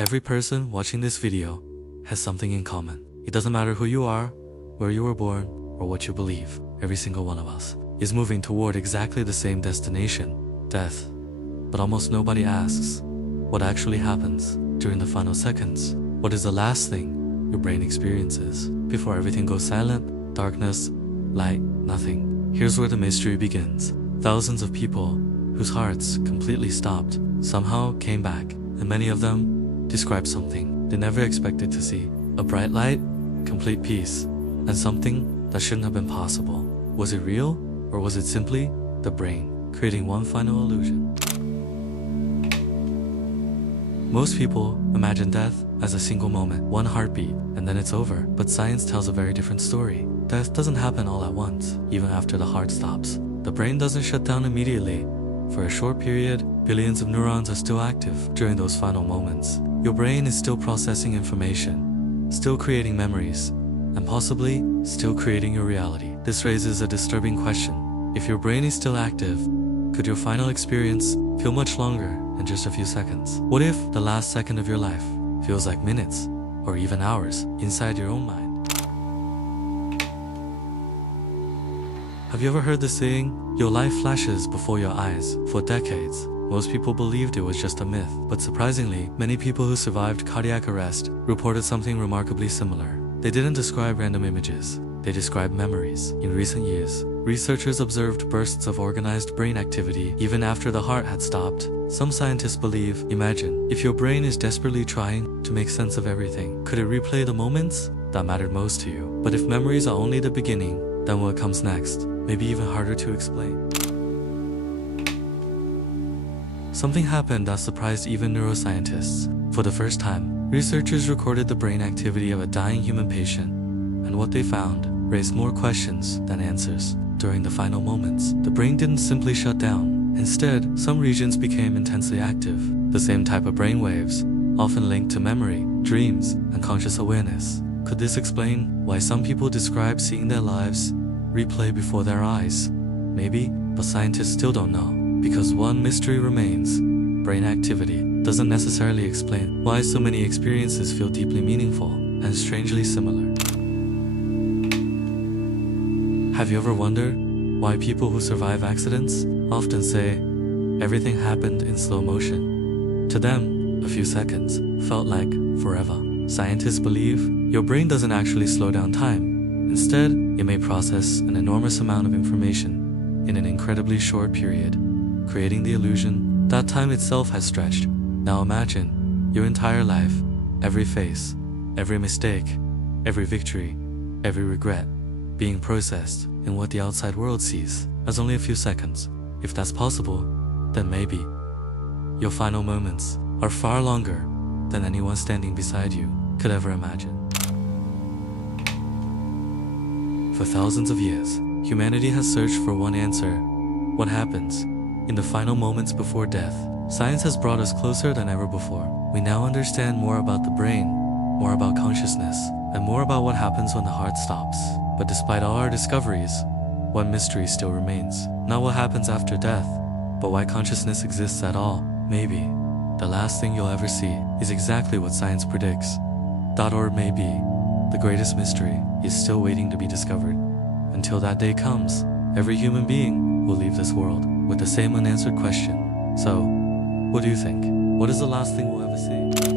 Every person watching this video has something in common. It doesn't matter who you are, where you were born, or what you believe. Every single one of us is moving toward exactly the same destination, death. But almost nobody asks, what actually happens during the final seconds? What is the last thing your brain experiences before everything goes silent? Darkness, light, nothing. Here's where the mystery begins. Thousands of people whose hearts completely stopped somehow came back, and many of them described something they never expected to see. A bright light, complete peace, and something that shouldn't have been possible. Was it real, or was it simply the brain creating one final illusion? Most people imagine death as a single moment, one heartbeat, and then it's over. But science tells a very different story. Death doesn't happen all at once, even after the heart stops. The brain doesn't shut down immediately. For a short period, billions of neurons are still active during those final moments. Your brain is still processing information, still creating memories, and possibly still creating your reality. This raises a disturbing question. If your brain is still active, could your final experience feel much longer than just a few seconds? What if the last second of your life feels like minutes or even hours inside your own mind? Have you ever heard the saying, your life flashes before your eyes? For decades, most people believed it was just a myth, but surprisingly, many people who survived cardiac arrest reported something remarkably similar. They didn't describe random images, they described memories. In recent years, researchers observed bursts of organized brain activity even after the heart had stopped. Some scientists believe, imagine, if your brain is desperately trying to make sense of everything, could it replay the moments that mattered most to you? But if memories are only the beginning, then what comes next may be even harder to explain. Something happened that surprised even neuroscientists. For the first time, researchers recorded the brain activity of a dying human patient, and what they found raised more questions than answers. During the final moments, the brain didn't simply shut down. Instead, some regions became intensely active. The same type of brain waves, often linked to memory, dreams, and conscious awareness. Could this explain why some people describe seeing their lives replay before their eyes? Maybe, but scientists still don't know. Because one mystery remains, brain activity doesn't necessarily explain why so many experiences feel deeply meaningful and strangely similar. Have you ever wondered why people who survive accidents often say everything happened in slow motion? To them, a few seconds felt like forever. Scientists believe your brain doesn't actually slow down time. Instead, it may process an enormous amount of information in an incredibly short period, creating the illusion that time itself has stretched. Now imagine your entire life, every face, every mistake, every victory, every regret, being processed in what the outside world sees as only a few seconds. If that's possible, then maybe your final moments are far longer than anyone standing beside you could ever imagine. For thousands of years, humanity has searched for one answer: what happens in the final moments before death? Science has brought us closer than ever before. We now understand more about the brain, more about consciousness, and more about what happens when the heart stops. But despite all our discoveries, one mystery still remains. Not what happens after death, but why consciousness exists at all. Maybe the last thing you'll ever see is exactly what science predicts. Or maybe the greatest mystery is still waiting to be discovered. Until that day comes, every human being will leave this world with the same unanswered question. So, what do you think? What is the last thing we'll ever see?